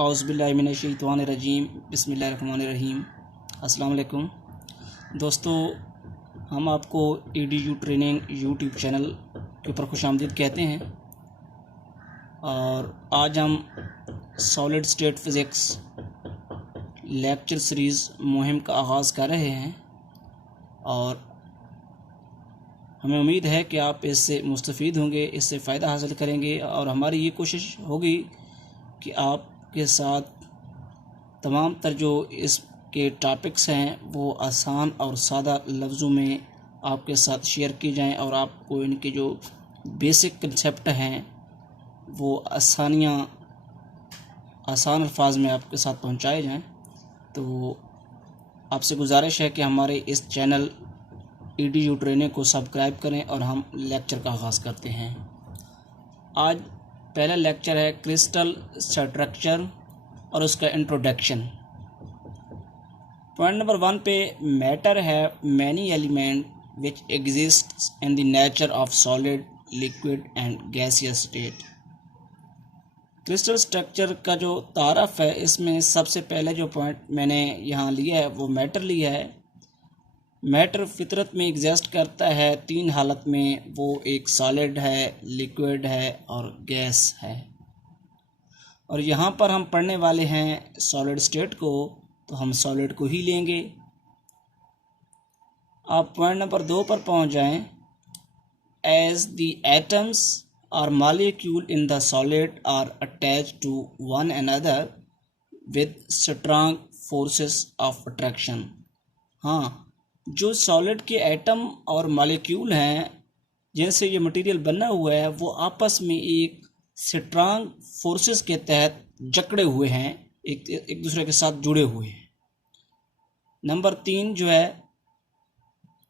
औज़ुबिल्लाहिमिनश्शैतानिर्रजीम बिस्मिल्लाहिर्रहमानिर्रहीम। अस्सलाम वालेकुम दोस्तों, हम आपको EDU ट्रेनिंग यूट्यूब चैनल के ऊपर खुशामदीद कहते हैं। और आज हम solid state physics lecture series मुहिम का आगाज़ कर रहे हैं और हमें उम्मीद है कि आप इससे मुस्तफ़ीद होंगे, इससे फ़ायदा हासिल करेंगे। और हमारी ये कोशिश होगी कि आपके साथ तमाम तर जो इसके टॉपिक्स हैं वो आसान और सादा लफ्ज़ों में आपके साथ शेयर की जाएं और आपको इनके जो बेसिक कंसेप्ट हैं वो आसान अल्फाज में आपके साथ पहुंचाए जाएं। तो आपसे गुजारिश है कि हमारे इस चैनल EDU ट्रेनिंग को सब्सक्राइब करें और हम लेक्चर का आगाज़ करते हैं। आज पहला लेक्चर है क्रिस्टल स्ट्रक्चर और उसका इंट्रोडक्शन। पॉइंट नंबर 1 पे मैटर है many element which exist in the nature of solid, liquid and gaseous state. Crystal structure का जो तारफ़ है, इसमें सबसे पहले जो पॉइंट मैंने यहाँ लिया है वो मैटर लिया है। मैटर फितरत में एग्जिस्ट करता है 3 हालत में, वो एक सॉलिड है, लिक्विड है और गैस है। और यहाँ पर हम पढ़ने वाले हैं सॉलिड स्टेट को, तो हम सॉलिड को ही लेंगे। आप पॉइंट नंबर 2 पर पहुँच जाएं। एज द एटम्स और molecule in the solid are attach to one another with strong forces of attraction. हाँ, जो सॉलिड के एटम और मॉलिक्यूल हैं जिनसे ये मटेरियल बना हुआ है वो आपस में एक स्ट्रांग फोर्सेस के तहत जकड़े हुए हैं, एक दूसरे के साथ जुड़े हुए हैं। नंबर 3 जो है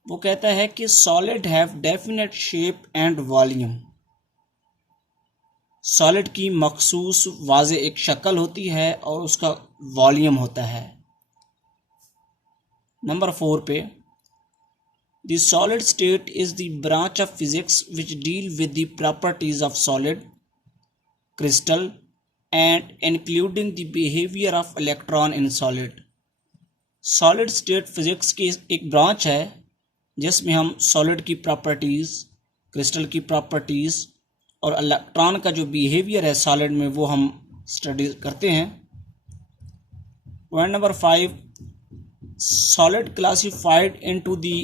वो कहता है कि solid have definite shape and volume. Solid की मखसूस वाज़े एक शक्ल होती है और उसका वॉल्यूम होता है। नंबर 4 पे The solid state is the branch of physics which deal with the properties of solid, crystal and including the behavior of electron in solid. Solid state physics की एक ब्रांच है जिसमें हम सॉलिड की properties, crystal की properties और electron का जो बिहेवियर है सॉलिड में वो हम स्टडी करते हैं। Point number 5, solid classified into the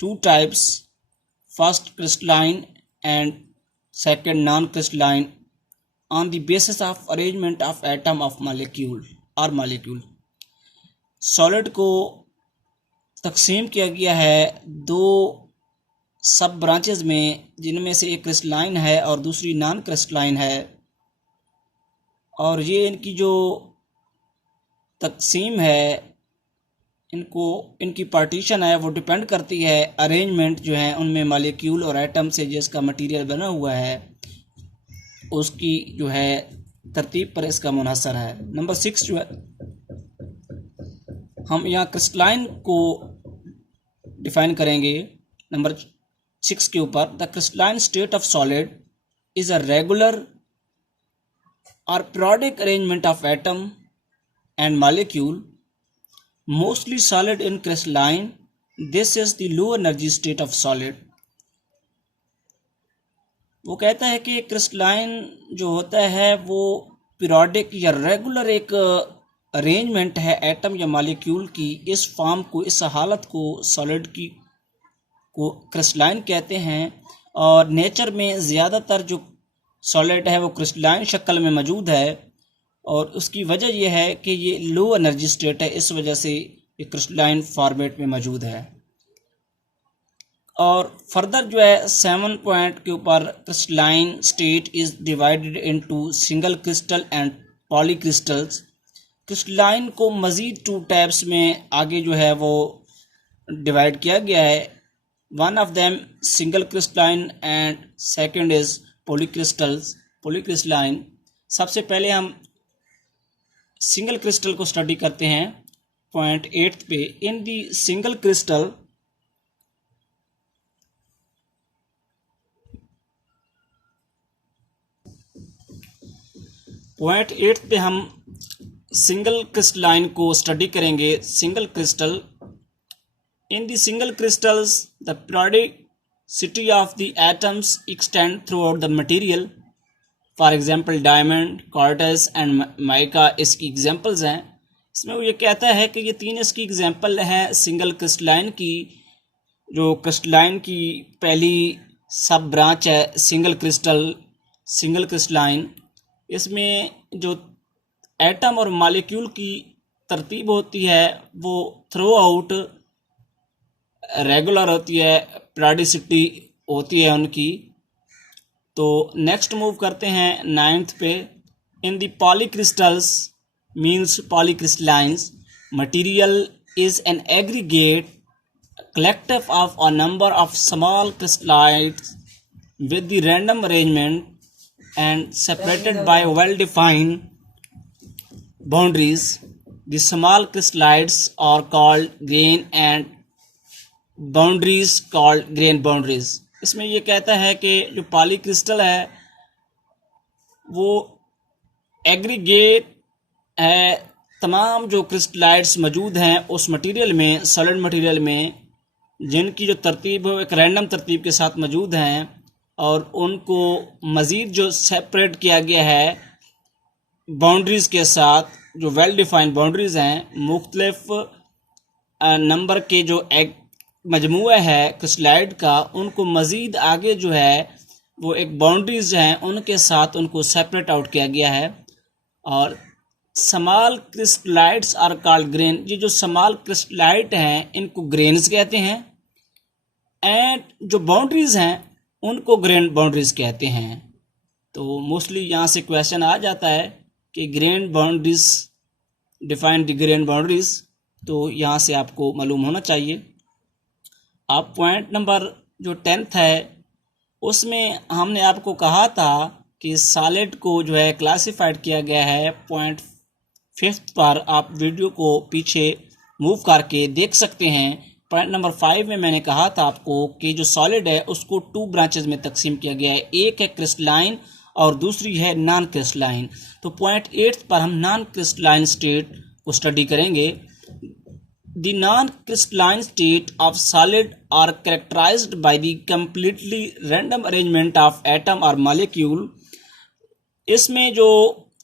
2 types, first crystalline and second non-crystalline on the basis of arrangement of atom of molecule। Solid को तकसीम किया गया है 2 सब ब्रांचेस में, जिनमें से एक क्रिस्टलाइन है और दूसरी नॉन क्रिस्टलाइन है। और ये इनकी जो तकसीम है, इनकी पार्टीशन है वो डिपेंड करती है अरेंजमेंट जो है उनमें मॉलिक्यूल और एटम से जिसका मटेरियल बना हुआ है उसकी जो है तरतीब पर इसका मुनहसर है। नंबर 6 जो है हम यहाँ क्रिस्टलाइन को डिफाइन करेंगे। नंबर 6 के ऊपर the crystalline state of solid is a regular और periodic arrangement of atom and molecule, mostly solid in crystalline. This is the low energy state of solid। वो कहता है कि क्रिस्टलाइन जो होता है वो पीरियोडिक या रेगुलर एक अरेंजमेंट है एटम या मॉलिक्यूल की। इस फॉर्म को, इस हालत को सॉलिड की को क्रिस्टलाइन कहते हैं। और नेचर में ज़्यादातर जो सॉलिड है वो क्रिस्टलाइन शक्ल में मौजूद है और उसकी वजह यह है कि ये लो एनर्जी स्टेट है, इस वजह से ये क्रिस्टलाइन फॉर्मेट में मौजूद है। और फर्दर जो है 7 पॉइंट के ऊपर crystalline state is divided into single crystal and poly crystals. Crystalline को मज़ीद 2 टाइप्स में आगे जो है वो डिवाइड किया गया है। One of them single crystalline and second is polycrystalline. सबसे पहले हम सिंगल क्रिस्टल को स्टडी करते हैं। पॉइंट 8 पे इन दी सिंगल क्रिस्टल पॉइंट 8 पे हम सिंगल क्रिस्टलाइन को स्टडी करेंगे। Single crystal, in the single crystals the periodicity of the atoms extend throughout the material, for example diamond, quartz and mica इसकी examples हैं। इसमें वो ये कहता है कि ये तीन इसकी एग्जाम्पल हैं सिंगल क्रिस्टलाइन की। जो क्रिस्टलाइन की पहली सब ब्रांच है सिंगल क्रिस्टलाइन, इसमें जो एटम और मॉलिक्यूल की तरतीब होती है वो थ्रू आउट रेगुलर होती है, पीरियोडिसिटी होती है उनकी। तो नेक्स्ट मूव करते हैं 9th पे। In the polycrystals means polycrystallines material is an aggregate collective of a number of small crystallites with the random arrangement and separated by well-defined boundaries. The small crystallites are called grain and boundaries called grain boundaries. इसमें ये कहता है कि जो polycrystal है वो aggregate है, तमाम जो क्रिस्टलाइट्स मौजूद हैं उस मटेरियल में, सॉलिड मटेरियल में, जिनकी जो तरतीब है एक रैंडम तरतीब के साथ मौजूद हैं और उनको मज़ीद जो सेपरेट किया गया है बाउंड्रीज़ के साथ, जो वेल डिफाइंड बाउंड्रीज़ हैं, मुख्तलिफ नंबर के जो एक मजमूआ है क्रिस्टलाइट का, उनको मज़ीद आगे जो है वो एक बाउंड्रीज़ हैं उनके साथ उनको सेपरेट आउट किया गया है। और स्मॉल क्रिस्टलाइट्स आर कॉल्ड ग्रेन, ये जो स्मॉल क्रिस्टलाइट हैं इनको ग्रेन्स कहते हैं, एंड जो बाउंड्रीज़ हैं उनको ग्रेन बाउंड्रीज़ कहते हैं। तो मोस्टली यहाँ से क्वेश्चन आ जाता है कि grain boundaries, define the grain boundaries, तो यहाँ से आपको मालूम होना चाहिए। अब पॉइंट नंबर जो 10th है उसमें हमने आपको कहा था कि सॉलिड को जो है क्लासिफाइड किया गया है। पॉइंट 5th पर आप वीडियो को पीछे मूव करके देख सकते हैं। पॉइंट नंबर 5 में मैंने कहा था आपको कि जो सॉलिड है उसको 2 ब्रांचेज में तकसीम किया गया है, एक है क्रिस्टलाइन और दूसरी है नॉन क्रिस्टलाइन। तो पॉइंट 8 पर हम नॉन क्रिस्टलाइन स्टेट को स्टडी करेंगे। The non crystalline state of solid are characterized by the completely random arrangement of atom और मॉलिक्यूल। इसमें जो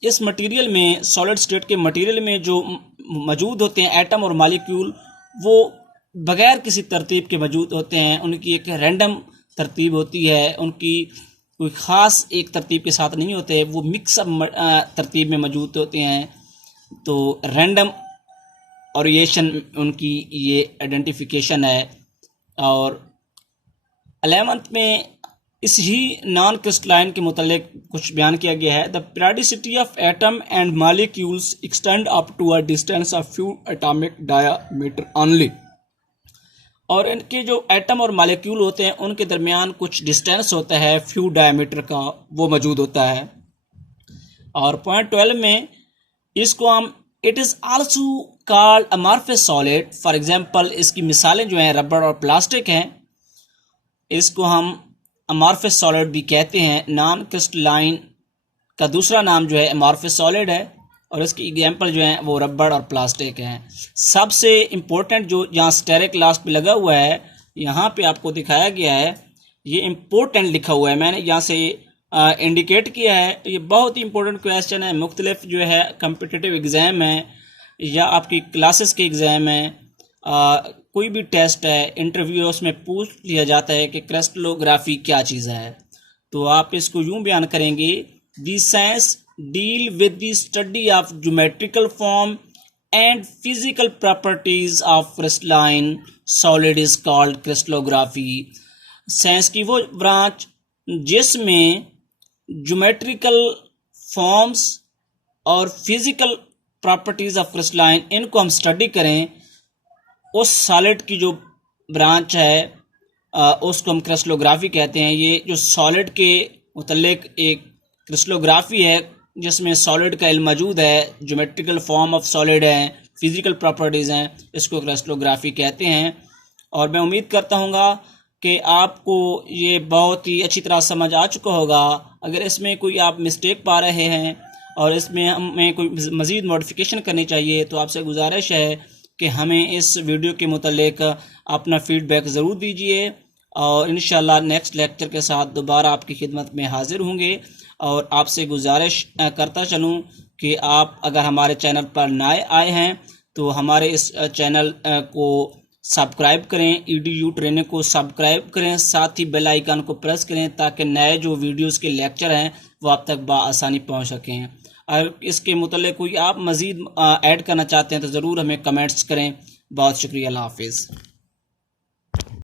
इस मटेरियल में, सॉलिड स्टेट के मटेरियल में जो मौजूद होते हैं एटम और मॉलिक्यूल, वो बगैर किसी तरतीब के मौजूद होते हैं। उनकी एक रैंडम तरतीब होती है, उनकी कोई ख़ास एक तरतीब के साथ नहीं होते, वो मिक्सअप तरतीब में मौजूद होते हैं। तो रैंडम ओरिएशन उनकी ये आइडेंटिफिकेशन है। और 11th में इस ही नॉन क्रिस्टलाइन के मुतालिक कुछ बयान किया गया है। The periodicity of atom and molecules extend up to a distance of few atomic diameter only. और इनके जो एटम और मॉलिक्यूल होते हैं उनके दरमियान कुछ डिस्टेंस होता है, फ्यू डायमीटर का, वो मौजूद होता है। और पॉइंट 12 में इसको हम it is also called amorphous solid. For example इसकी मिसालें जो हैं रबड़ और प्लास्टिक हैं, इसको हम अमॉर्फस सॉलिड भी कहते हैं। नॉन क्रिस्टलाइन का दूसरा नाम जो है अमॉर्फस सॉलिड है और इसकी एग्जाम्पल जो हैं वो रबड़ और प्लास्टिक हैं। सबसे इम्पोर्टेंट जो यहाँ स्टेरिक लास्ट पे लगा हुआ है, यहाँ पे आपको दिखाया गया है, ये इम्पोर्टेंट लिखा हुआ है, मैंने यहाँ से इंडिकेट किया है। ये बहुत ही इंपॉर्टेंट क्वेश्चन है। मुख्तलिफ जो है कम्पिटिटिव एग्ज़ाम है या आपकी क्लासेस के एग्ज़ाम है, कोई भी टेस्ट है, इंटरव्यू, उसमें पूछ लिया जाता है कि क्रिस्टलोग्राफी क्या चीज़ है। तो आप इसको यूँ बयान करेंगे, the science deal with the study of geometrical form and physical properties of crystalline solid is called crystallography. Science की वो ब्रांच जिसमें ज्योमेट्रिकल फॉर्म्स और फिजिकल प्रॉपर्टीज ऑफ क्रिस्टलाइन, इनको हम स्टडी करें, उस सॉलिड की जो ब्रांच है उसको हम क्रिस्टलोग्राफी कहते हैं। ये जो सॉलिड के मुतल्लिक एक क्रिस्टलोग्राफी है जिसमें सॉलिड का इल्म मौजूद है, ज्योमेट्रिकल फॉर्म ऑफ सॉलिड है, फिजिकल प्रॉपर्टीज़ हैं, इसको क्रिस्टलोग्राफी कहते हैं। और मैं उम्मीद करता हूँ कि आपको ये बहुत ही अच्छी तरह समझ आ चुका होगा। अगर इसमें कोई आप मिस्टेक पा रहे हैं और इसमें हमें कोई मज़ीद मॉडिफिकेशन करनी चाहिए तो आपसे गुजारिश है कि हमें इस वीडियो के मुतालिक अपना फ़ीडबैक ज़रूर दीजिए और इंशाल्लाह नेक्स्ट लेक्चर के साथ दोबारा आपकी खिदमत में हाज़िर होंगे। और आपसे गुजारिश करता चलूँ कि आप अगर हमारे चैनल पर नए आए हैं तो हमारे इस चैनल को सब्सक्राइब करें, EDU ट्रेनिंग को सब्सक्राइब करें, साथ ही बेल आइकन को प्रेस करें ताकि नए जो वीडियोस के लेक्चर हैं वो आप तक बआसानी पहुंच सकें। और इसके मुतालिक कोई आप मज़ीद ऐड करना चाहते हैं तो ज़रूर हमें कमेंट्स करें। बहुत शुक्रिया, अल्लाह हाफिज़।